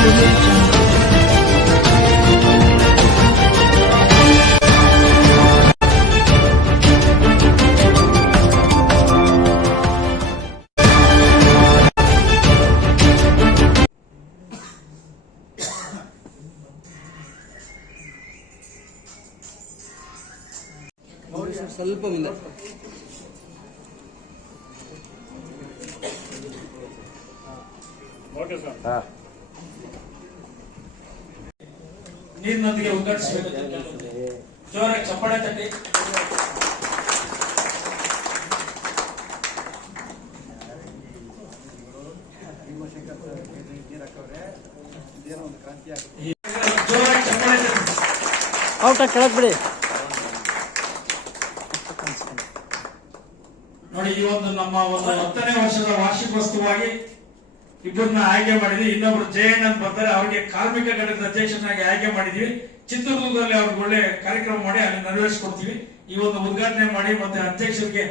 audio jungle. ಸ್ವಲ್ಪ ಮುಂದೆ ನೀರಿನೊಂದಿಗೆ ಉದ್ಘಾಟಿಸಬೇಕು ಅಂತ ಕೇಳ್ಕೊಳ್ತೀನಿ. ಉದ್ಘಾಟಿಸಬೇಕು ಜೋರಾಗಿ ಚಪ್ಪಾಳೆ ತಟ್ಟಿ. ಔಟ ಬಿಡಿ. ನೋಡಿ ಈ ಒಂದು ನಮ್ಮ ಒಂದು ಹತ್ತನೇ ವರ್ಷದ ವಾರ್ಷಿಕೋತ್ಸವವಾಗಿ ಇಬ್ಬರನ್ನ ಆಯ್ಕೆ ಮಾಡಿದ್ವಿ. ಇನ್ನೊಬ್ರು ಜಯಣ್ಣ ಅಂತ ಬರ್ತಾರೆ. ಅವರಿಗೆ ಕಾರ್ಮಿಕ ಘಟಕದ ಅಧ್ಯಕ್ಷನಾಗಿ ಆಯ್ಕೆ ಮಾಡಿದ್ವಿ. ಚಿತ್ರದುರ್ಗದಲ್ಲಿ ಅವ್ರಿಗೆ ಒಳ್ಳೆ ಕಾರ್ಯಕ್ರಮ ಮಾಡಿ ಅಲ್ಲಿ ನೆರವೇರಿಸಿಕೊಡ್ತೀವಿ. ಈ ಒಂದು ಉದ್ಘಾಟನೆ ಮಾಡಿ ಮತ್ತೆ ಅಧ್ಯಕ್ಷರಿಗೆ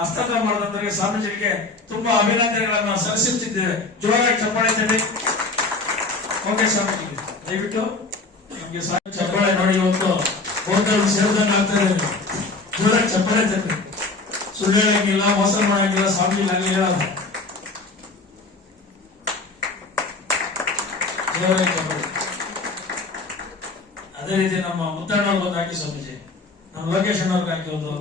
ಹಸ್ತಾಂತರ ಮಾಡಿದಂತವರಿಗೆ ಸಾರ್ವಜನಿಕರಿಗೆ ತುಂಬಾ ಅಭಿನಂದನೆಗಳನ್ನು ಸಲ್ಲಿಸುತ್ತಿದ್ದೇವೆ. ಜೋರಾಗಿ ಚಪ್ಪಾಳೆ ತಡೆ. ಓಕೆ ಸ್ವಾಮೀಜಿ. ದಯವಿಟ್ಟು ನಮಗೆ ಚಪ್ಪಾಳೆ ನೋಡಿ ಇವತ್ತು ಹೋಟೆಲ್ ಸೇರಿದಂಗೆ ಆಗ್ತಾ ಇದೆ. ಜೋರಾಗಿ ಚಪ್ಪಾಳೆ ತಡೆ. ಸುಳ್ಳು ಹೇಳಂಗಿಲ್ಲ, ಮೋಸ ಮಾಡಂಗಿಲ್ಲ ಸ್ವಾಮಿ ನನಗೆ ಅದೇ ರೀತಿ ನಮ್ಮ ಮುತ್ತಣ್ಣವ್ರಿಗೆ ಒಂದು ಹಾಕಿ ಸ್ವಾಮೀಜಿ. ನಮ್ಮ ಲೋಕೇಶನ್ ಅವ್ರಿಗೆ ಹಾಕಿ ಒಂದು.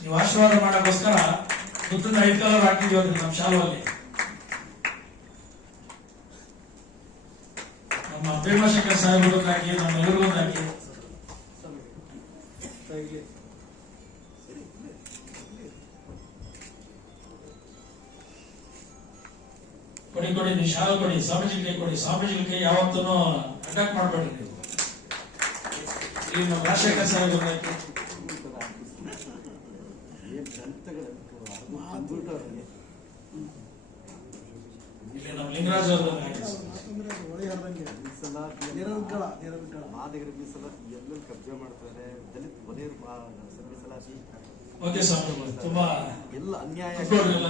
ನೀವು ಆಶೀರ್ವಾದ ಮಾಡೋಕ್ಕೋಸ್ಕರ ಮುತ್ತನ್ನ ಐದು ಕಲರ್ ಹಾಕಿದ್ವಿ ನಮ್ಮ ಶಾಲುವಲ್ಲಿ ನಮ್ಮ ಭೀಮಶಂಕರ್ ಸಾಹೇಬ್ರಿಗೆ ಹಾಕಿ, ನಮ್ಮ ಎಲ್ರಿಗೂ ಹಾಕಿ. ಕೊಡಿ ಕೊಡಿ ನೀವು ಶಾಲೆ ಕೊಡಿ ಸ್ವಾಮೀಜಿಗೆ ಕೊಡಿ ಸ್ವಾಮೀಜಿಗೆ ಯಾವತ್ತೂ ಅಟ್ಯಾಕ್ ಮಾಡಬೇಡಿ ನೀವು. ಈಗ ನಮ್ಮ ರಾಜಶೇಖರ್ ಸಾಹೇಬ್ ಹಾಕಿ ಇಲ್ಲಿ ನಮ್ಮ ಲಿಂಗರಾಜ್ ಅವ್ರನ್ನ ಹಾಕಿ ಮಾದಿಗರ ಮೀಸಲಾತಿ ಎಲ್ಲೆಲ್ಲಿ ಕಬ್ಜೆ ಮಾಡ್ತಾರೆ ದಲಿತ ವಲಯರ ಮೀಸಲಾತಿ ಓಕೆ ಸ್ವಾಮಿ ತುಂಬಾ ಎಲ್ಲ ಅನ್ಯಾಯ ಒಪ್ಕೊಳ್ಳಿಲ್ಲ.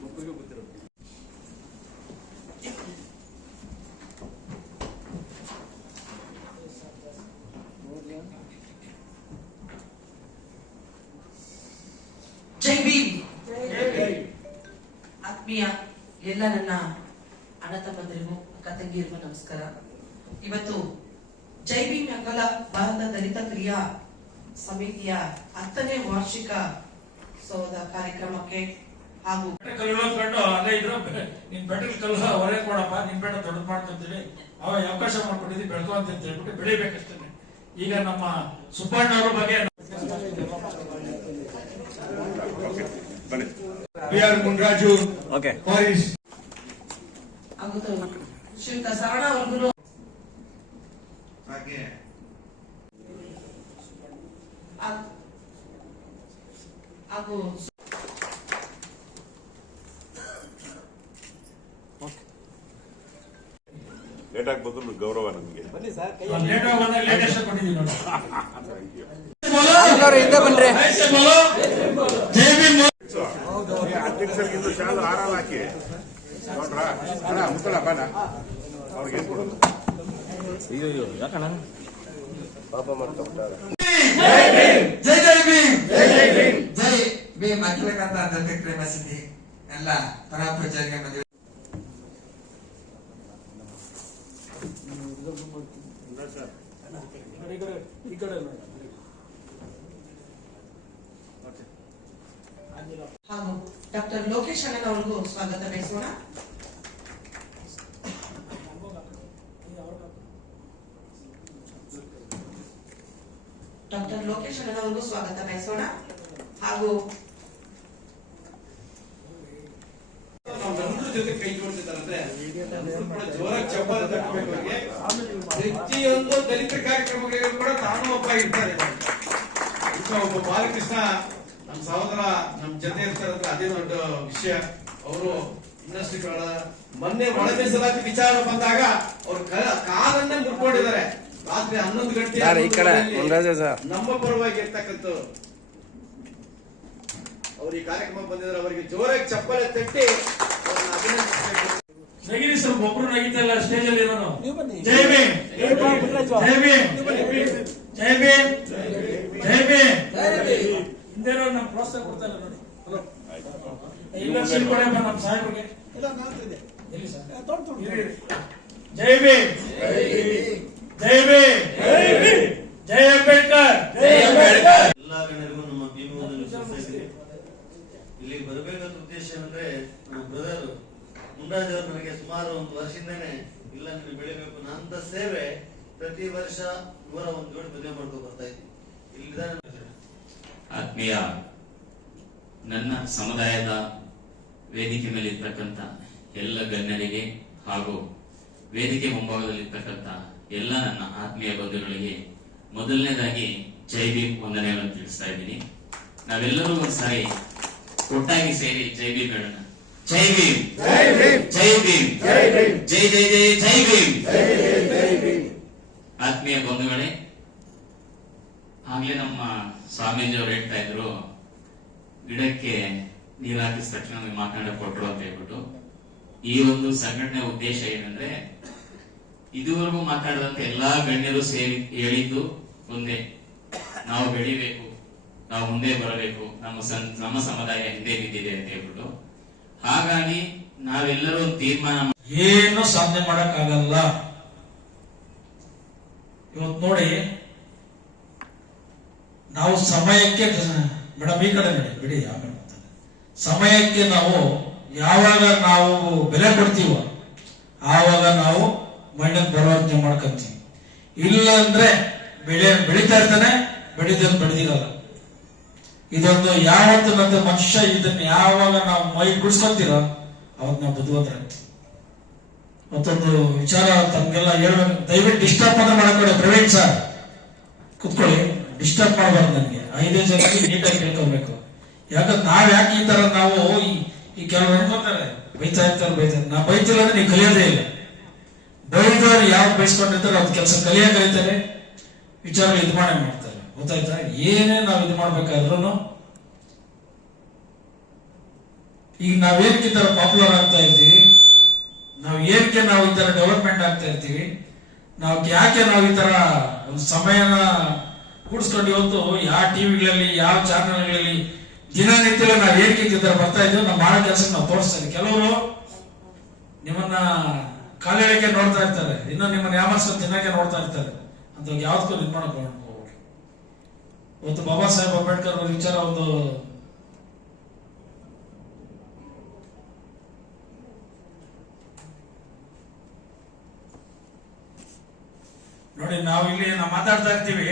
ಒಬ್ಬರಿಗೆ ಗೊತ್ತಿರೋದು ಜೈ ಭೀಮ್ ಆತ್ಮೀಯ ಎಲ್ಲ ನನ್ನ ಅಣ್ಣ ತಮ್ಮಂದಿರಿಗೂ ಅಕ್ಕ ನಮಸ್ಕಾರ. ಇವತ್ತು ಜೈ ಭೀಮ್ ಅಕಲ ಭಾರತ ದಲಿತ ಕ್ರಿಯಾ ಸಮಿತಿಯ ಹತ್ತನೇ ವಾರ್ಷಿಕ ಸೌಧ ಕಾರ್ಯಕ್ರಮಕ್ಕೆ ಹಾಗೂ ಕಂಡು ಅಲ್ಲೇ ಇದ್ರು ನಿನ್ ಬೆಟ್ಟಲ್ ಕಲ್ಲ ಹೊರಗೆ ಕೊಡಪ್ಪ, ನಿನ್ ಬೆಟ್ಟ ದೊಡ್ಡ ಮಾಡ್ಕೊಂತೀವಿ ಅವ ಅವಕಾಶ ಮಾಡ್ಕೊಂಡಿದ್ವಿ ಬೆಳ್ಕೊಂತ ಅಂತ ಹೇಳ್ಬಿಟ್ಟು ಬೆಳಿಬೇಕಷ್ಟೇ. ಈಗ ನಮ್ಮ ಸುಬ್ಬಣ್ಣ ಅವ್ರ ಬಗ್ಗೆ ಬಿ ಆರ್ ಮುನ್ರಾಜು ಓಕೆ ಫಾರಿಸ್ ಹಾಗೂ ಶ್ರೀಯುತ ಸರಣ ಅವ್ರಿಗೂ ಹಾಗೂ- ಹಾಗೂ ಲೇಟ್ ಆಗಿ ಬಂದ್ರು ಗೌರವ ನಮಗೆ ಬನ್ನಿ ಸರ್ ಕೈ ಲೇಟ್ ಆಗಿ ಬಂದಾಗ ಲೇಟೆಸ್ಟ್ ಕೊಟ್ಟಿದ್ದೀವಿ ನೋಡಿ ಅವ್ರು ಹಿಂದೆ ಬನ್ರಿ ಐಸೆ ಬೋಲೋ, ಜೈ ಭೀಮ್ ಅಧ್ಯಕ್ಷರಿಗಿಂತ ಶಾಲು ಹಾರಾಲ್ ಹಾಕಿ ನೋಡ್ರಾ ಅಣ್ಣ ಮುತ್ತಳ ಬಾಣ ಅವ್ರಿಗೆ ಏನ್ ಕೊಡೋದು ಜೈ ಜೈ ಭೀಮ್ ಜೈ ಜೈ ಭೀಮ್. ಜೈ ಭೀಮ್ ಹಾಗೂ ಡಾಕ್ಟರ್ ಲೋಕೇಶ್ ಅಣ್ಣನವರಿಗೂ ಸ್ವಾಗತ ಬಯಸೋಣ ಡಾಕ್ಟರ್ ಲೋಕೇಶ್ ಅಣ್ಣನವರಿಗೂ ಸ್ವಾಗತ ಬಯಸೋಣ ಹಾಗೂ ನಮ್ಮೆಲ್ಲರ ಜೊತೆ ಕೈ ಜೋಡಿಸಿದಾರಂದ್ರೆ ನಮ್ಮೆಲ್ಲರೂ ಕೂಡ ಜೋರಾಗಿ ಚಪ್ಪಾಳೆ ತಟ್ಟಬೇಕು ಅವ್ರಿಗೆ. ಪ್ರತಿಯೊಂದು ದಲಿತ ಕಾರ್ಯಕ್ರಮಗಳಿಗೂ ಕೂಡ ತಾನು ಒಬ್ಬ ಇರ್ತಾರೆ ಈಗ ಒಬ್ಬ ಬಾಲಕೃಷ್ಣ ನಮ್ಮ ಸಹೋದರ ನಮ್ಮ ಜೊತೆ ಇರ್ತಾರೆ ಅಂದ್ರೆ ಅದೇ ದೊಡ್ಡ ವಿಷಯ. ಅವರು ಇನ್ನಷ್ಟು ಕಾಲ ಮೊನ್ನೆ ಒಳ ಮೀಸಲಾತಿ ವಿಚಾರ ಬಂದಾಗ ಅವ್ರ ಕಾಲನ್ನೇ ಮುಟ್ಕೊಂಡಿದ್ದಾರೆ ರಾತ್ರಿ ಹನ್ನೊಂದು ಗಂಟೆ ಯಾರು ಈ ಕಡೆ? ಹನ್ನೊಂದು ಮುನ್ರಾಜ ನಮ್ಮ ಪರವಾಗಿ ಇರ್ತಕ್ಕಂಥ ಅವ್ರು ಈ ಕಾರ್ಯಕ್ರಮ ಬಂದಿದ್ರೆ ಅವರಿಗೆ ಜೋರಾಗಿ ಚಪ್ಪಲೆ ತಟ್ಟಿ ಅವ್ರನ್ನ ಅಭಿನಂದಿಸಬೇಕು. ನಗಿರಿ ಸ್ವಲ್ಪ ಒಬ್ರು ನಗಿತಲ್ಲ ಸ್ಟೇಜ್ ಅಲ್ಲಿ ಇರೋನು. ಜೈ ಭೀಮ್. ಜೈ ಭೀಮ್. ಜೈ ಭೀಮ್. ಜೈ ಭೀಮ್. ಹಿಂದೇನೋ ನಮ್ ಪ್ರೋತ್ಸಾಹ ಕೊಡ್ತಾ ಇಲ್ಲ ನೋಡಿ ಹಲೋ ಸೀಲ್ ಕೊಡಪ್ಪ ನಮ್ಮ ಸಾಹೇಬ್ರಿಗೆ. ಎಲ್ಲಿ ಸರ್? ಇರಿ, ಇರಿ. ಜೈ ಭೀಮ್. ಜೈ ಭೀಮ್. ಜೈ ಅಂಬೇಡ್ಕರ್. ಎಲ್ಲಾ ಗಣ್ಯರಿಗೂ ನಮ್ಮ ಭೀಮವನ್ನು ವಿಶ್ವಸಿಸಿ ಇಲ್ಲಿ ಬರಬೇಕಾದ ಉದ್ದೇಶ ಅಂದ್ರೆ ನಮ್ಮ ಬ್ರದರ್ ಮುಂಡಾಜ್ ಅವರು ನನಗೆ ಸುಮಾರು ಒಂದು ವರ್ಷದಿಂದಾನೆ ಇಲ್ಲ ನನಗೆ ಬೆಳಿಬೇಕು ನಂತ ಸೇವೆ ಪ್ರತಿ ವರ್ಷ ಇವರ ಒಂದು ಜೋಡಿ ಮದುವೆ ಮಾಡ್ಕೊಂಡು ಬರ್ತಾ ಇದ್ವಿ ಇಲ್ಲಿ ಆತ್ಮೀಯ ನನ್ನ ಸಮುದಾಯದ ವೇದಿಕೆ ಮೇಲೆ ಇರ್ತಕ್ಕಂಥ ಎಲ್ಲ ಗಣ್ಯರಿಗೆ ಹಾಗೂ ವೇದಿಕೆ ಮುಂಭಾಗದಲ್ಲಿರ್ತಕ್ಕಂಥ ಎಲ್ಲ ನನ್ನ ಆತ್ಮೀಯ ಬಂಧುಗಳಿಗೆ ಮೊದಲನೇದಾಗಿ ಜೈ ಭೀಮ್ ವಂದನೆಗಳನ್ನು ತಿಳಿಸ್ತಾ ಇದ್ದೀನಿ. ನಾವೆಲ್ಲರೂ ಒಂದ್ಸಾರಿ ಒಟ್ಟಾಗಿ ಸೇರಿ ಜೈ ಭೀಮ್ ಹೇಳೋಣ. ಜೈ ಭೀಮ್. ಜೈ ಭೀಮ್. ಜೈ ಜೈ ಜೈ ಜೈ ಭೀಮ್. ಆತ್ಮೀಯ ಬಂಧುಗಳೇ ಆಗ್ಲೇ ನಮ್ಮ ಸ್ವಾಮೀಜಿ ಅವ್ರು ಹೇಳ್ತಾ ಇದ್ರು, ಗಿಡಕ್ಕೆ ನೀರು ಹಾಕಿದ ತಕ್ಷಣ ನಮಗೆ ಮಾತನಾಡಕ್ ಕೊಟ್ರು ಅಂತ ಹೇಳ್ಬಿಟ್ಟು. ಈ ಒಂದು ಸಂಘಟನೆ ಉದ್ದೇಶ ಏನಂದ್ರೆ, ಇದುವರೆಗೂ ಮಾತಾಡದಂತ ಎಲ್ಲಾ ಗಣ್ಯರು ಸೇರಿ ಹೇಳಿದ್ದು ಒಂದೇ. ನಾವು ಬೆಳಿಬೇಕು, ನಾವು ಮುಂದೆ ಬರಬೇಕು, ನಮ್ಮ ನಮ್ಮ ಸಮುದಾಯ ಹಿಂದೆ ಬಿದ್ದಿದೆ ಅಂತ ಹೇಳ್ಬಿಟ್ಟು. ಹಾಗಾಗಿ ನಾವೆಲ್ಲರೂ ತೀರ್ಮಾನ ಏನು ಸಾಧನೆ ಮಾಡಕ್ಕಾಗಲ್ಲ. ಇವತ್ತು ನೋಡಿ ನಾವು ಸಮಯಕ್ಕೆ ಮೇಡಮ್, ಈ ಕಡೆ ನೋಡಿ, ಬಿಡಿ ಆಮೇಲೆ ಸಮಯಕ್ಕೆ ನಾವು ಯಾವಾಗ ನಾವು ಬೆಲೆ ಕೊಡ್ತೀವೋ, ಆವಾಗ ನಾವು ಮಣ್ಣನ್ನು ಪರಿವರ್ತನೆ ಮಾಡ್ಕೊಂತೀವಿ. ಇಲ್ಲ ಅಂದ್ರೆ ಬೆಳೆ ಬೆಳೀತಾ ಇರ್ತಾನೆ ಬೆಳೆದ ಬೆಳೆದಿರಲ್ಲ. ಇದೊಂದು ಯಾವತ್ತು ನನ್ನ ಮನುಷ್ಯ ಇದನ್ನ ಯಾವಾಗ ನಾವು ಮೈ ಕುಡ್ಸ್ಕೊತೀರ ಅವಾಗ ನಾವು ಬುದ್ಧಿವಂತರಾಗ್ತೀವಿ. ಮತ್ತೊಂದು ವಿಚಾರ ತಮ್ಗೆಲ್ಲ ಹೇಳ್ಬೇಕು. ದಯವಿಟ್ಟು ಡಿಸ್ಟರ್ಬ್ ಅಂತ ಮಾಡಬೇಡಿ ಪ್ರವೀಣ್ ಸರ್. ಕುತ್ಕೊಳ್ಳಿ. ಡಿಸ್ಟರ್ಬ್ ಮಾಡಬಾರ್ದು ನನಗೆ. ಐದೇ ಜನಕ್ಕೆ ನೀಟಾಗಿ ಕೇಳ್ಕೊಬೇಕು. ಯಾಕಂದ್ರೆ ನಾವ್ ಯಾಕೆ ಈ ತರ ನಾವು ಈ ಕೆಲವರು ಅನ್ಕೊಂತಾರೆ? ಬೈತಾ ಇರ್ತಾರೆ ಬೈತಾರೆ ನಾ ಬೈತಿಲ್ಲ ಅಂದ್ರೆ ನೀವು ಕಲಿಯೋದೇ ಇಲ್ಲ. ಬೈದವ್ರು ಯಾರು ಬೈಸ್ಕೊಂಡಿರ್ತಾರೆ ಅವ್ರ ಕೆಲಸ ಕಲಿಯ ಕಲಿತಾರೆ. ವಿಚಾರ ಇದು ಮಾಡೇ ಮಾಡ್ತಾರೆ. ಗೊತ್ತಾಯ್ತಾ? ಏನೇ ನಾವು ಇದು ಮಾಡ್ಬೇಕಾದ್ರೂ ಈಗ ನಾವೇನಕ್ಕೆ ಈ ತರ ಪಾಪ್ಯುಲರ್ ಆಗ್ತಾ ಇದ್ದೀವಿ? ನಾವು ಏನಕ್ಕೆ ನಾವು ಈ ತರ ಡೆವಲಪ್ಮೆಂಟ್ ಆಗ್ತಾ ಇರ್ತೀವಿ ನಾವು ಯಾಕೆ ನಾವು ಈ ತರ ಒಂದು ಸಮಯನ ಕೂಡಿಸ್ಕೊಂಡು ಇವತ್ತು ಯಾವ ಟಿವಿಗಳಲ್ಲಿ, ಯಾವ ಚಾನೆಲ್ಗಳಲ್ಲಿ ದಿನನಿತ್ಯ ನಾವು ಈ ಬರ್ತಾ ಇದ್ದೀವಿ ನಾವು ಮಾಡೋ ಕೆಲಸ ನಾವು ತೋರಿಸ್ತೀವಿ ಕೆಲವರು ನಿಮ್ಮನ್ನ ಕಾಲಿಡಕ್ಕೆ ನೋಡ್ತಾ ಇರ್ತಾರೆ, ಇನ್ನು ನಿಮ್ಮನ್ನ ಯಾಮರ್ಸ್ಕೊಂಡು ತಿನ್ನಕ್ಕೆ ನೋಡ್ತಾ ಇರ್ತಾರೆ. ಅಂತ ಯಾವ್ದಕ್ಕೂ ನಿರ್ಮಾಣ ಹೋಗ್ಬೇಡಿ ಇವತ್ತು ಬಾಬಾ ಸಾಹೇಬ್ ಅಂಬೇಡ್ಕರ್ ಅವ್ರ ವಿಚಾರ ಒಂದು ನೋಡಿ ನಾವು ಇಲ್ಲಿ ನಾವು ಮಾತಾಡ್ತಾ ಇರ್ತೀವಿ.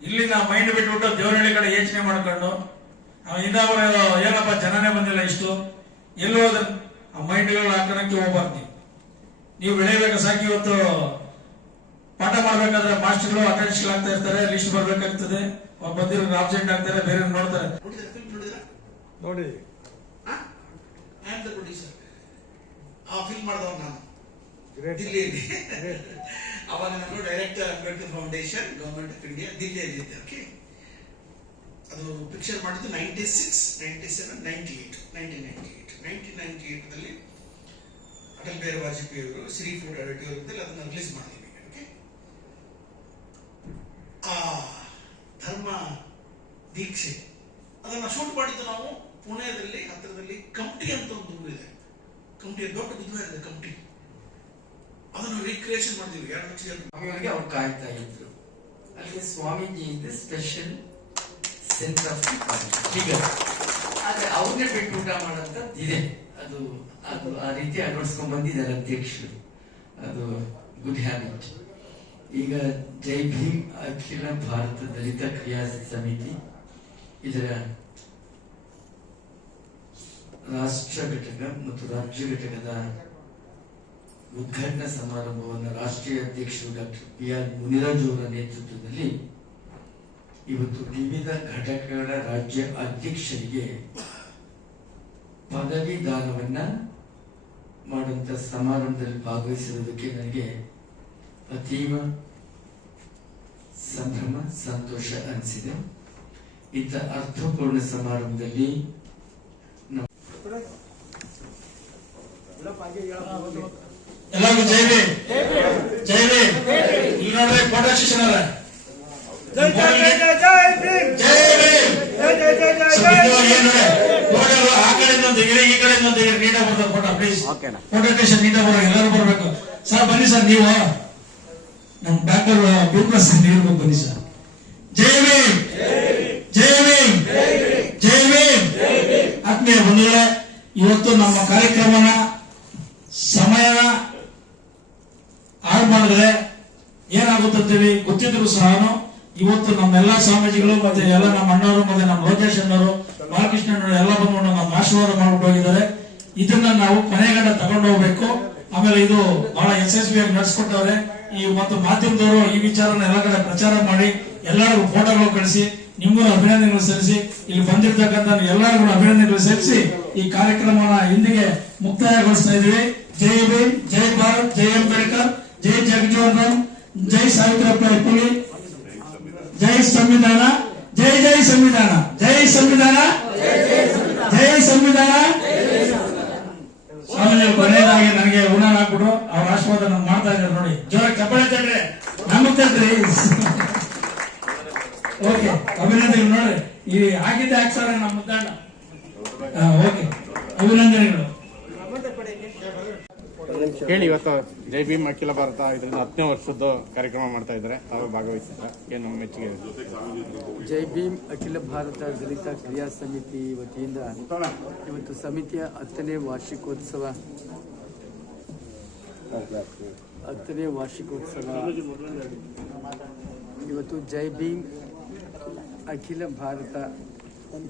ಇಲ್ಲಿ ನಾವು ಮೈಂಡ್ ಬಿಟ್ಬಿಟ್ಟು ದೇವರಹಳ್ಳಿ ಕಡೆ ಯೋಚನೆ ಮಾಡ್ಕೊಂಡು ನಾವು ಇನ್ನೊಬ್ರು ಏನಪ್ಪ ಜನನೇ ಬಂದಿಲ್ಲ ಇಷ್ಟು ಎಲ್ಲಿ ಹೋದ್ರೆ ಆ ಮೈಂಡ್ಗಳು ಹಾಕೋಣಕ್ಕೆ ಹೋಗ್ಬಾರ್ದು ನೀವು. ನೀವು ಸಾಕು ಸಾಕಿ ಇವತ್ತು ಪಾಠ ಮಾಡ್ಬೇಕಾದ್ರೆ ಮಾಸ್ಟರ್ಗಳು ಅಟೆಂಡ್ಸ್ ಆಗ್ತಾ ಇರ್ತಾರೆ ಲಿಸ್ಟ್ ಬರ್ಬೇಕಾಗ್ತದೆ ಅವ್ರು ಬಂದಿರೋ ಆಬ್ಸೆಂಟ್ ಆಗ್ತಾರೆ ಬೇರೆ ನೋಡ್ತಾರೆ ನೋಡಿ ಆ? ಫಿಲ್ ಮಾಡಿದವ್ ನಾನು ದಿಲ್ಲಿಯಲ್ಲಿ. ಅವಾಗ ನಾನು director Ambedkar foundation government of India ದಿಲ್ಲಿಯಲ್ಲಿ ಇದ್ದೆ ಓಕೆ ಅದು ಪಿಕ್ಚರ್ ಮಾಡಿದ್ದು ninety six ninety seven ninety eight nineteen ninety eight nineteen ninety ಏಟ್ನಲ್ಲಿ Atal Bihari Vajpayee ಅವರು ಶ್ರೀ ಫುಡ್ ಆಡಿಟೋರಿಯಂದಲ್ಲಿ ಅದನ್ನು ರಿಲೀಸ್ ಮಾಡಿದ್ವಿ ಓಕೆ ಆ ಧರ್ಮ ದೀಕ್ಷೆ ಅದನ್ನು ಶೂಟ್ ಮಾಡಿದ್ದು ನಾವು ಪುಣೆಯಲ್ಲಿ ಹತ್ತಿರದಲ್ಲಿ ಕಮಟಿ ಅಂತ ಒಂದು ಊರಿದೆ. ಕಮಟಿ ದೊಡ್ಡ ಬುದ್ಧ ಇದೆ ಕಮಟಿ. ಅದನ್ನು ರೀಕ್ರಿಯೇಷನ್ ಮಾಡ್ತೀವಿ, ಎರಡು ಲಕ್ಷ ಸ್ವಾಮಿಯವರಿಗೆ ಅವ್ರು ಕಾಯ್ತಾ ಇದ್ರು. ಅಲ್ಲಿ ಸ್ವಾಮೀಜಿ ಇದು ಸ್ಪೆಷಲ್ ಸೆನ್ಸ್ ಆಫ್ ಫಿಗರ್ ಆದ್ರೆ ಅವ್ರನ್ನೇ ಬಿಟ್ಟು ಊಟ ಮಾಡೋಂಥದ್ದು ಇದೆ. ಅದು ಅದು ಆ ರೀತಿ ಅಳವಡಿಸ್ಕೊಂಡ್ ಬಂದಿದ್ದಾರೆ ಅಧ್ಯಕ್ಷರು. ಅದು ಗುಡ್ ಹ್ಯಾಬಿಟ್ ಈಗ ಜೈ ಭೀಮ್ ಅಖಿಲ ಭಾರತ ದಲಿತ ಕ್ರಿಯಾ ಸಮಿತಿ, ಇದರ ರಾಷ್ಟ್ರ ಘಟಕ ಮತ್ತು ರಾಜ್ಯ ಘಟಕದ ಉದ್ಘಾಟನಾ ಸಮಾರಂಭವನ್ನು ರಾಷ್ಟ್ರೀಯ ಅಧ್ಯಕ್ಷರು ಡಾಕ್ಟರ್ ಪಿ ಆರ್ ಮುನಿರಾಜ್ ಅವರ ನೇತೃತ್ವದಲ್ಲಿ ಇವತ್ತು ವಿವಿಧ ಘಟಕಗಳ ರಾಜ್ಯ ಅಧ್ಯಕ್ಷರಿಗೆ ಪದವಿ ದಾನವನ್ನ ಮಾಡುವಂತ ಸಮಾರಂಭದಲ್ಲಿ ಭಾಗವಹಿಸಿರುವುದಕ್ಕೆ ನನಗೆ ಅತೀವ ಸಂಭ್ರಮ, ಸಂತೋಷ ಅನಿಸಿದೆ. ಇಂಥ ಅರ್ಥಪೂರ್ಣ ಸಮಾರಂಭದಲ್ಲಿ ಎಲ್ಲರಿಗೂ ಜೈ ಭೀಮ್ ಜೈ ಭೀಮ್ ಇಲ್ಲಿ ನೋಡ್ರಿ ಫೋಟೋ ಶಿಕ್ಷಣ ಅದ ಆ ಕಡೆಯಿಂದ ಒಂದು ತೆಗೀರಿ, ಈ ಕಡೆಯಿಂದ ಒಂದು ತೆಗೀರಿ. ನೀಟಾಗಿ ಬರ್ತದೆ ಫೋಟೋ ಪ್ಲೀಸ್ ಓಕೆನಾ. ಫೋಟೋ ಟೇಷನ್ ನೀಟಾಗಿ ಬರೋ ಎಲ್ಲರೂ ಬರಬೇಕು ಸರ್ ಬನ್ನಿ ಸರ್ ನೀವು ನಮ್ಮ ಡಾಕ್ಟರ್ ಬಿರ್ಬಸ್ ನೀರು ಬನ್ನಿ ಸರ್ ಜೈ ಭೀಮ್ ಜೈ ಭೀಮ್ ಜೈ ಭೀಮ್ ಆತ್ಮೀಯ ಬಂಧುಗಳೇ ಇವತ್ತು ನಮ್ಮ ಕಾರ್ಯಕ್ರಮನ ಸಮಯನ ಹಾಳು ಮಾಡಿದ್ರೆ ಏನಾಗುತ್ತಂತೇಳಿ ಗೊತ್ತಿದ್ರು ಸಹ ಇವತ್ತು ನಮ್ಮೆಲ್ಲಾ ಸ್ವಾಮೀಜಿಗಳು ಮತ್ತೆ ಎಲ್ಲ ನಮ್ಮ ಅಣ್ಣವರು ಮತ್ತೆ ನಮ್ಮ ಲೋಕೇಶ್ ಅಣ್ಣವರು ಬಾಲಕೃಷ್ಣ ಅಣ್ಣವರು ಎಲ್ಲ ಬಂದ್ಕೊಂಡು ನಮ್ಮ ಆಶೀರ್ವಾದ ಮಾಡ್ಬಿಟ್ಟು ಹೋಗಿದ್ದಾರೆ ಇದನ್ನ ನಾವು ಕೊನೆಗಂಡ ತಗೊಂಡು ಹೋಗ್ಬೇಕು ಆಮೇಲೆ ಇದು ಬಹಳ ಯಶಸ್ವಿಯಾಗಿ ನಡೆಸ್ಕೊಟ್ಟವ್ರೆ ಈ ಮತ್ತು ಮಾಧ್ಯಮದವರು ಈ ವಿಚಾರನ ಎಲ್ಲ ಕಡೆ ಪ್ರಚಾರ ಮಾಡಿ ಎಲ್ಲರಿಗೂ ಫೋಟೋಗಳು ಕಳಿಸಿ, ನಿಮಗೂ ಅಭಿನಂದನೆಗಳು ಸಲ್ಲಿಸಿ, ಇಲ್ಲಿ ಬಂದಿರತಕ್ಕಂಥ ಎಲ್ಲರಿಗೂ ಅಭಿನಂದನೆಗಳು ಸಲ್ಲಿಸಿ ಈ ಕಾರ್ಯಕ್ರಮನ ಇಂದಿಗೆ ಮುಕ್ತಾಯಗೊಳಿಸ್ತಾ ಇದ್ದೀವಿ. ಜೈ ಭೀಮ್, ಜೈ ಭಾರತ್, ಜೈ ಅಂಬೇಡ್ಕರ್, ಜೈ ಜಗಜೀವನ್ ರಾಮ್, ಜೈ ಸಾವಿತ್ರಪ್ಪ ಪುಲಿ, ಜೈ ಸಂವಿಧಾನ, ಜೈ ಜೈ ಸಂವಿಧಾನ ಜೈ ಸಂವಿಧಾನ ಜೈ ಸಂವಿಧಾನ. ಆಮೇಲೆ ಕೊನೆಯದಾಗಿ ನನಗೆ ಋಣ ಹಾಕ್ಬಿಟ್ಟು ಅವ್ರ ಆಶೀರ್ವಾದ ಮಾಡ್ತಾ ಇದ್ದಾರೆ ನೋಡಿ. ಜೋರ ಚಪ್ಪಳೆ ತಡ್ರಿ ನಮಗ್ ಓಕೆ ಅಭಿನಂದನೆಗಳು ನೋಡ್ರಿ ಈ ಆಗಿದ್ದೆ ಸರ್ ನಮ್ಮ ಮುದ್ದಾಣ. ಓಕೆ ಅಭಿನಂದನೆಗಳು. ಹೇಳಿ ಇವತ್ತು ಜೈ ಭೀಮ್ ಅಖಿಲ ಭಾರತ ಇದರಿಂದ ಹತ್ತನೇ ವರ್ಷದ ಕಾರ್ಯಕ್ರಮ ಮಾಡ್ತಾ ಇದ್ದಾರೆ. ತಾವು ಭಾಗವಹಿಸಿದ್ರೆ ಏನು ಮೆಚ್ಚುಗೆ? ಜೈ ಭೀಮ್ ಅಖಿಲ ಭಾರತ ದಲಿತ ಕ್ರಿಯಾ ಸಮಿತಿ ವತಿಯಿಂದ ಇವತ್ತು ಸಮಿತಿಯ ಹತ್ತನೇ ವಾರ್ಷಿಕೋತ್ಸವ. ಹತ್ತನೇ ವಾರ್ಷಿಕೋತ್ಸವ. ಇವತ್ತು ಜೈ ಭೀಮ್ ಅಖಿಲ ಭಾರತ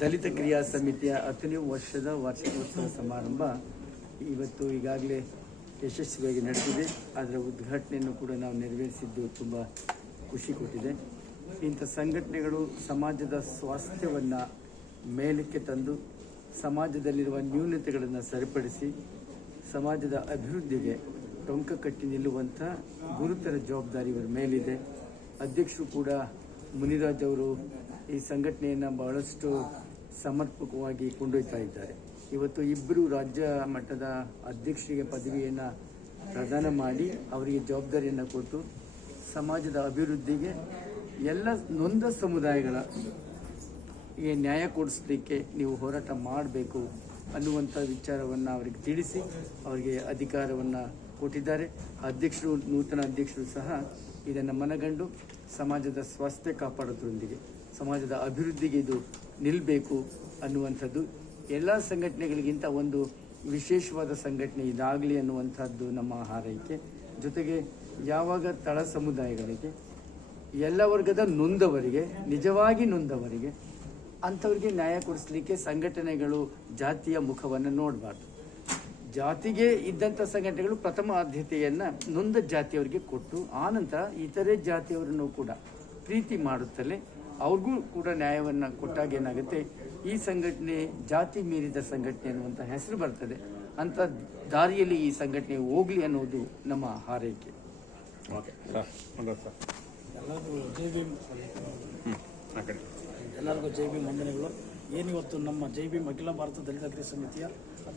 ದಲಿತ ಕ್ರಿಯಾ ಸಮಿತಿಯ ಹತ್ತನೇ ವರ್ಷದ ವಾರ್ಷಿಕೋತ್ಸವ ಸಮಾರಂಭ ಇವತ್ತು ಈಗಾಗಲೇ ಯಶಸ್ವಿಯಾಗಿ ನಡೆದಿದೆ. ಅದರ ಉದ್ಘಾಟನೆಯನ್ನು ಕೂಡ ನಾವು ನೆರವೇರಿಸಿದ್ದು ತುಂಬ ಖುಷಿ ಕೊಟ್ಟಿದೆ. ಇಂಥ ಸಂಘಟನೆಗಳು ಸಮಾಜದ ಸ್ವಾಸ್ಥ್ಯವನ್ನು ಮೇಲಕ್ಕೆ ತಂದು ಸಮಾಜದಲ್ಲಿರುವ ನ್ಯೂನತೆಗಳನ್ನು ಸರಿಪಡಿಸಿ ಸಮಾಜದ ಅಭಿವೃದ್ಧಿಗೆ ಟೊಂಕ ಕಟ್ಟಿ ನಿಲ್ಲುವಂಥ ಗುರುತರ ಜವಾಬ್ದಾರಿ ಇವರ ಮೇಲಿದೆ. ಅಧ್ಯಕ್ಷರು ಕೂಡ ಮುನಿರಾಜ್ ಅವರು ಈ ಸಂಘಟನೆಯನ್ನು ಬಹಳಷ್ಟು ಸಮರ್ಪಕವಾಗಿ ಕೊಂಡೊಯ್ತಾ ಇದ್ದಾರೆ. ಇವತ್ತು ಇಬ್ಬರು ರಾಜ್ಯ ಮಟ್ಟದ ಅಧ್ಯಕ್ಷರಿಗೆ ಪದವಿಯನ್ನು ಪ್ರದಾನ ಮಾಡಿ ಅವರಿಗೆ ಜವಾಬ್ದಾರಿಯನ್ನು ಕೊಟ್ಟು ಸಮಾಜದ ಅಭಿವೃದ್ಧಿಗೆ ಎಲ್ಲ ನೊಂದ ಸಮುದಾಯಗಳ ಈ ನ್ಯಾಯ ಕೊಡಿಸ್ಲಿಕ್ಕೆ ನೀವು ಹೋರಾಟ ಮಾಡಬೇಕು ಅನ್ನುವಂಥ ವಿಚಾರವನ್ನು ಅವರಿಗೆ ತಿಳಿಸಿ ಅವರಿಗೆ ಅಧಿಕಾರವನ್ನು ಕೊಟ್ಟಿದ್ದಾರೆ. ಅಧ್ಯಕ್ಷರು, ನೂತನ ಅಧ್ಯಕ್ಷರು ಸಹ ಇದನ್ನು ಮನಗಂಡು ಸಮಾಜದ ಸ್ವಾಸ್ಥ್ಯ ಕಾಪಾಡೋದ್ರೊಂದಿಗೆ. ಸಮಾಜದ ಅಭಿವೃದ್ಧಿಗೆ ಇದು ನಿಲ್ಲಬೇಕು ಅನ್ನುವಂಥದ್ದು. ಎಲ್ಲ ಸಂಘಟನೆಗಳಿಗಿಂತ ಒಂದು ವಿಶೇಷವಾದ ಸಂಘಟನೆ ಇದಾಗಲಿ ಅನ್ನುವಂಥದ್ದು ನಮ್ಮ ಹಾರೈಕೆ. ಜೊತೆಗೆ ಯಾವಾಗ ತಳ ಸಮುದಾಯಗಳಿಗೆ, ಎಲ್ಲ ವರ್ಗದ ನೊಂದವರಿಗೆ, ನಿಜವಾಗಿ ನೊಂದವರಿಗೆ ಅಂಥವ್ರಿಗೆ ನ್ಯಾಯ ಕೊಡಿಸ್ಲಿಕ್ಕೆ ಸಂಘಟನೆಗಳು ಜಾತಿಯ ಮುಖವನ್ನು ನೋಡಬಾರ್ದು. ಜಾತಿಗೆ ಇದ್ದಂಥ ಸಂಘಟನೆಗಳು ಪ್ರಥಮ ಆದ್ಯತೆಯನ್ನು ನೊಂದ ಜಾತಿಯವರಿಗೆ ಕೊಟ್ಟು, ಆನಂತರ ಇತರೆ ಜಾತಿಯವರನ್ನು ಕೂಡ ಪ್ರೀತಿ ಮಾಡುತ್ತಲೇ ಅವ್ರಿಗೂ ಕೂಡ ನ್ಯಾಯವನ್ನು ಕೊಟ್ಟಾಗ ಏನಾಗುತ್ತೆ? ಈ ಸಂಘಟನೆ ಜಾತಿ ಮೀರಿದ ಸಂಘಟನೆ ಅನ್ನುವಂಥ ಹೆಸರು ಬರ್ತದೆ. ಅಂತ ದಾರಿಯಲ್ಲಿ ಈ ಸಂಘಟನೆ ಹೋಗಲಿ ಅನ್ನೋದು ನಮ್ಮ ಹಾರೈಕೆ. ಓಕೆ. ಸರ್ ಸರ್ ಎಲ್ಲರಿಗೂ ಜೈ ಭೀಮ್ ಹ್ಞೂ ಆ ಕಡೆ. ಎಲ್ಲರಿಗೂ ಜೈ ಭೀಮ್ ವಂದನೆಗಳು. ಏನಿವತ್ತು ನಮ್ಮ ಜೈ ಭೀಮ್ ಅಖಿಲ ಭಾರತ ದಲಿತ ಕ್ರಿಯಾ ಸಮಿತಿಯ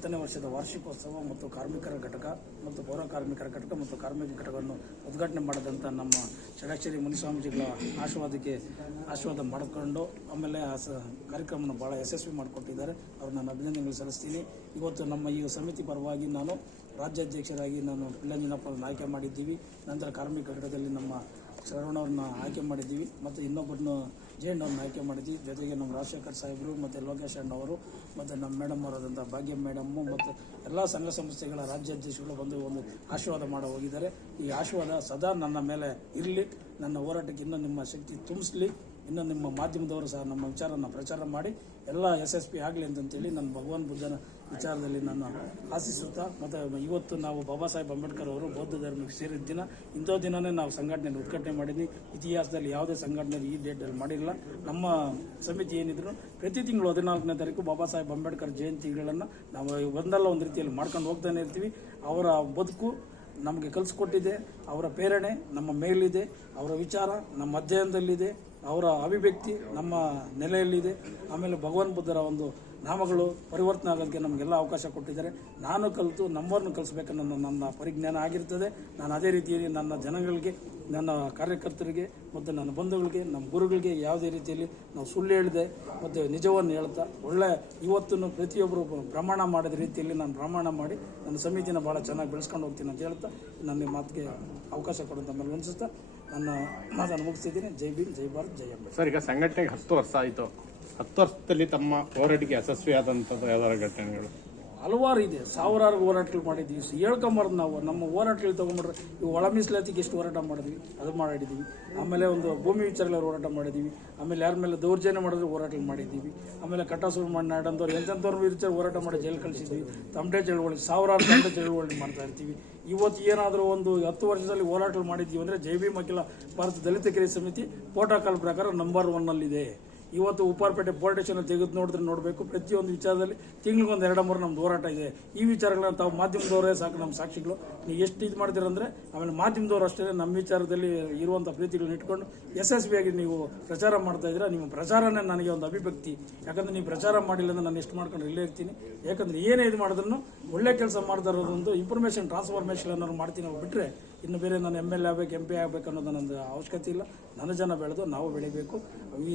ಹತ್ತನೇ ವರ್ಷದ ವಾರ್ಷಿಕೋತ್ಸವ ಮತ್ತು ಕಾರ್ಮಿಕರ ಘಟಕ ಮತ್ತು ಪೌರ ಕಾರ್ಮಿಕರ ಘಟಕ ಮತ್ತು ಕಾರ್ಮಿಕ ಘಟಕವನ್ನು ಉದ್ಘಾಟನೆ ಮಾಡಿದಂಥ ನಮ್ಮ ಷಡಾಕ್ಷರಿ ಮುನಿಸ್ವಾಮೀಜಿಗಳ ಆಶೀರ್ವಾದಕ್ಕೆ ಆಶೀರ್ವಾದ ಮಾಡಿಕೊಂಡು ಆಮೇಲೆ ಆ ಸ ಕಾರ್ಯಕ್ರಮವನ್ನು ಭಾಳ ಯಶಸ್ವಿ ಮಾಡಿಕೊಟ್ಟಿದ್ದಾರೆ. ಅವ್ರು ನಾನು ಅಭಿನಂದನೆಗಳು ಸಲ್ಲಿಸ್ತೀನಿ. ಇವತ್ತು ನಮ್ಮ ಈ ಸಮಿತಿ ಪರವಾಗಿ ನಾನು ರಾಜ್ಯಾಧ್ಯಕ್ಷರಾಗಿ ನಾನು ಪಿಳ್ಳಂಜನಪ್ಪರನ್ನು ಆಯ್ಕೆ ಮಾಡಿದ್ದೀವಿ. ನಂತರ ಕಾರ್ಮಿಕ ಘಟಕದಲ್ಲಿ ನಮ್ಮ ಶರವಣವ್ರನ್ನ ಆಯ್ಕೆ ಮಾಡಿದ್ದೀವಿ. ಮತ್ತು ಇನ್ನೊಬ್ಬರನ್ನು ಜಯಣ್ಣವ್ರನ್ನ ಆಯ್ಕೆ ಮಾಡಿದ್ವಿ ಜೊತೆಗೆ ನಮ್ಮ ರಾಜಶೇಖರ್ ಸಾಹೇಬರು ಮತ್ತು ಲೋಕೇಶ್ ಅಣ್ಣವರು ಮತ್ತು ನಮ್ಮ ಮೇಡಮ್ ಅವರಾದಂಥ ಭಾಗ್ಯ ಮೇಡಮ್ಮು ಮತ್ತು ಎಲ್ಲ ಸಂಘ ಸಂಸ್ಥೆಗಳ ರಾಜ್ಯಾಧ್ಯಕ್ಷರು ಬಂದು ಒಂದು ಆಶೀರ್ವಾದ ಮಾಡಿ ಹೋಗಿದ್ದಾರೆ. ಈ ಆಶೀರ್ವಾದ ಸದಾ ನನ್ನ ಮೇಲೆ ಇರಲಿ. ನನ್ನ ಹೋರಾಟಕ್ಕೆ ಇನ್ನೂ ನಿಮ್ಮ ಶಕ್ತಿ ತುಂಬಿಸಲಿ. ಇನ್ನು ನಿಮ್ಮ ಮಾಧ್ಯಮದವರು ಸಹ ನಮ್ಮ ವಿಚಾರನ ಪ್ರಚಾರ ಮಾಡಿ. ಎಲ್ಲ ಯಶಸ್ವಿ ಆಗಲಿ ಅಂತಂತೇಳಿ ನನ್ನ ಭಗವಾನ್ ಬುದ್ಧನ ವಿಚಾರದಲ್ಲಿ ನಾನು ಆಶಿಸುತ್ತಾ, ಮತ್ತು ಇವತ್ತು ನಾವು ಬಾಬಾ ಸಾಹೇಬ್ ಅಂಬೇಡ್ಕರ್ ಅವರು ಬೌದ್ಧ ಧರ್ಮಕ್ಕೆ ಸೇರಿದ ದಿನ ಇಂಥ ದಿನವೇ ನಾವು ಸಂಘಟನೆಯನ್ನು ಉದ್ಘಾಟನೆ ಮಾಡಿದ್ವಿ. ಇತಿಹಾಸದಲ್ಲಿ ಯಾವುದೇ ಸಂಘಟನೆ ಈ ಡೇಟಲ್ಲಿ ಮಾಡಿಲ್ಲ. ನಮ್ಮ ಸಮಿತಿ ಏನಿದ್ರು, ಪ್ರತಿ ತಿಂಗಳು ಹದಿನಾಲ್ಕನೇ ತಾರೀಕು ಬಾಬಾ ಸಾಹೇಬ್ ಅಂಬೇಡ್ಕರ್ ಜಯಂತಿಗಳನ್ನು ನಾವು ಒಂದಲ್ಲ ಒಂದು ರೀತಿಯಲ್ಲಿ ಮಾಡ್ಕೊಂಡು ಹೋಗ್ತಾನೆ ಇರ್ತೀವಿ. ಅವರ ಬದುಕು ನಮಗೆ ಕಲಿಸ್ಕೊಟ್ಟಿದೆ. ಅವರ ಪ್ರೇರಣೆ ನಮ್ಮ ಮೇಲಿದೆ. ಅವರ ವಿಚಾರ ನಮ್ಮ ಅಧ್ಯಯನದಲ್ಲಿದೆ. ಅವರ ಅಭಿವ್ಯಕ್ತಿ ನಮ್ಮ ನೆಲೆಯಲ್ಲಿದೆ. ಆಮೇಲೆ ಭಗವಾನ್ ಬುದ್ಧರ ಒಂದು ನಾಮಗಳು ಪರಿವರ್ತನೆ ಆಗೋದಕ್ಕೆ ನಮಗೆಲ್ಲ ಅವಕಾಶ ಕೊಟ್ಟಿದ್ದಾರೆ. ನಾನು ಕಲಿತು ನಮ್ಮವ್ರನ್ನ ಕಲಿಸ್ಬೇಕನ್ನೋ ನನ್ನ ಪರಿಜ್ಞಾನ ಆಗಿರ್ತದೆ. ನಾನು ಅದೇ ರೀತಿಯಲ್ಲಿ ನನ್ನ ಜನಗಳಿಗೆ, ನನ್ನ ಕಾರ್ಯಕರ್ತರಿಗೆ ಮತ್ತು ನನ್ನ ಬಂಧುಗಳಿಗೆ, ನಮ್ಮ ಗುರುಗಳಿಗೆ ಯಾವುದೇ ರೀತಿಯಲ್ಲಿ ನಾವು ಸುಳ್ಳು ಹೇಳಿದೆ ಮತ್ತು ನಿಜವನ್ನು ಹೇಳ್ತಾ ಒಳ್ಳೆ ಇವತ್ತನ್ನು ಪ್ರತಿಯೊಬ್ಬರು ಪ್ರಮಾಣ ಮಾಡಿದ ರೀತಿಯಲ್ಲಿ ನಾನು ಪ್ರಮಾಣ ಮಾಡಿ ನನ್ನ ಸಮಿತಿನ ಭಾಳ ಚೆನ್ನಾಗಿ ಬೆಳೆಸ್ಕೊಂಡು ಹೋಗ್ತೀನಿ ಅಂತ ಹೇಳ್ತಾ ನನ್ನ ಮಾತಿಗೆ ಅವಕಾಶ ಕೊಡೋದು ಮೇಲೆ ಅನಿಸುತ್ತಾ ನನ್ನ ಮಾತನ್ನು ಮುಗಿಸ್ತಿದ್ದೀನಿ. ಜೈ ಭೀಮ್, ಜೈ ಭಾರತ್, ಜೈ ಅಂಬೇಡ್ಕರ್. ಸರ್, ಈಗ ಸಂಘಟನೆಗೆ ಹತ್ತು ವರ್ಷ ಆಯಿತು. ಹತ್ತು ವರ್ಷದಲ್ಲಿ ತಮ್ಮ ಹೋರಾಟಕ್ಕೆ ಯಶಸ್ವಿಯಾದಂಥದ್ದು ಯಾವ್ದಾರ ಘಟನೆಗಳು? ಹಲವಾರು ಇದೆ. ಸಾವಿರಾರು ಹೋರಾಟಗಳು ಮಾಡಿದ್ದೀವಿ ಹೇಳ್ಕೊಂಬಾರ್ದು ನಾವು. ನಮ್ಮ ಹೋರಾಟಗಳು ತೊಗೊಂಡ್ರೆ ಇವು ಒಳ ಮೀಸಲಾತಿಗೆ ಎಷ್ಟು ಹೋರಾಟ ಮಾಡಿದ್ವಿ, ಅದು ಮಾಡಿದ್ದೀವಿ. ಆಮೇಲೆ ಒಂದು ಭೂಮಿ ವಿಚಾರಗಳಲ್ಲಿ ಹೋರಾಟ ಮಾಡಿದ್ದೀವಿ. ಆಮೇಲೆ ಯಾರ ಮೇಲೆ ದೌರ್ಜನ್ಯ ಮಾಡಿದ್ರೆ ಹೋರಾಟಗಳು ಮಾಡಿದ್ದೀವಿ. ಆಮೇಲೆ ಕಟಾಸು ಮಾಡಿ ನಾಡಂದವ್ರು ಎಂಥವ್ರ ವಿಚಾರ ಹೋರಾಟ ಮಾಡಿ ಜೈಲು ಕಳಿಸಿದ್ವಿ ತಮಟೆ ಚಳುವಳಿ ಸಾವಿರಾರು ತಮಟೆ ಚಳುವಳಿ ಮಾಡ್ತಾ ಇರ್ತೀವಿ. ಇವತ್ತು ಏನಾದರೂ ಒಂದು ಹತ್ತು ವರ್ಷದಲ್ಲಿ ಹೋರಾಟಗಳು ಮಾಡಿದ್ದೀವಿ ಅಂದರೆ ಜೈ ಬಿ ಮಕಿಲ ಭಾರತ ದಲಿತ ಕ್ರಿಯೆ ಸಮಿತಿ ಪ್ರೋಟೋಕಾಲ್ ಪ್ರಕಾರ ನಂಬರ್ ಒನ್ನಲ್ಲಿದೆ ಇವತ್ತು ಉಪ್ಪಾರಪೇಟೆ ಸ್ಟೇಷನ್ ತೆಗೆದು ನೋಡಿದ್ರೆ ನೋಡಬೇಕು. ಪ್ರತಿಯೊಂದು ವಿಚಾರದಲ್ಲಿ ತಿಂಗಳಿಗೊಂದು ಎರಡು ಮೂರು ನಮ್ದು ಹೋರಾಟ ಇದೆ. ಈ ವಿಚಾರಗಳನ್ನ ತಾವು ಮಾಧ್ಯಮದವರೇ ಸಾಕು ನಮ್ಮ ಸಾಕ್ಷಿಗಳು. ನೀವು ಎಷ್ಟು ಇದು ಮಾಡ್ತೀರಂದ್ರೆ ಆಮೇಲೆ ಮಾಧ್ಯಮದವರು ಅಷ್ಟೇ ನಮ್ಮ ವಿಚಾರದಲ್ಲಿ ಇರುವಂಥ ಪ್ರೀತಿಗಳನ್ನ ಇಟ್ಕೊಂಡು ಯಶಸ್ವಿಯಾಗಿ ನೀವು ಪ್ರಚಾರ ಮಾಡ್ತಾ ಇದ್ದೀರಾ. ನಿಮ್ಮ ಪ್ರಚಾರನೇ ನನಗೆ ಒಂದು ಅಭಿವ್ಯಕ್ತಿ. ಯಾಕಂದ್ರೆ ನೀವು ಪ್ರಚಾರ ಮಾಡಿಲ್ಲ ಅಂದರೆ ನಾನು ಎಷ್ಟು ಮಾಡ್ಕೊಂಡು ಇಲ್ಲೇ ಇರ್ತೀನಿ. ಯಾಕಂದ್ರೆ ಏನೇ ಇದು ಮಾಡಿದ್ರು ಒಳ್ಳೆ ಕೆಲಸ ಮಾಡ್ತಾ ಇರೋದೊಂದು ಇನ್ಫಾರ್ಮೇಷನ್ ಟ್ರಾನ್ಸ್ಫಾರ್ಮೇಷನ್ ಅನ್ನೋರು ಮಾಡ್ತೀನಿ ನಾವು ಬಿಟ್ಟರೆ ಇನ್ನು ಬೇರೆ ನಾನು ಎಂ ಎಲ್ ಎ ಆಗಬೇಕು ಎಂ ಪಿ ಆಗಬೇಕು ಅನ್ನೋದು ನನ್ನ ಅವಶ್ಯಕತೆ ಇಲ್ಲ. ನನ್ನ ಜನ ಬೆಳೆದು ನಾವು ಬೆಳಿಬೇಕು.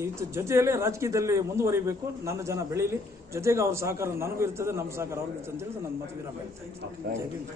ಇದು ಜೊತೆಯಲ್ಲೇ ರಾಜಕೀಯದಲ್ಲಿ ಮುಂದುವರಿಬೇಕು. ನನ್ನ ಜನ ಬೆಳೀಲಿ. ಜೊತೆಗೆ ಅವ್ರ ಸಹಕಾರ ನನಗೂ ಇರ್ತದೆ ನಮ್ಮ ಸಹಕಾರ ಅವ್ರಿಗೂ ಇರ್ತದೆ ಅಂತ ಹೇಳಿ ನನ್ನ ಮತ ವಿರಾಮ ಹೇಳ್ತಾ ಇದ್ದೀನಿ.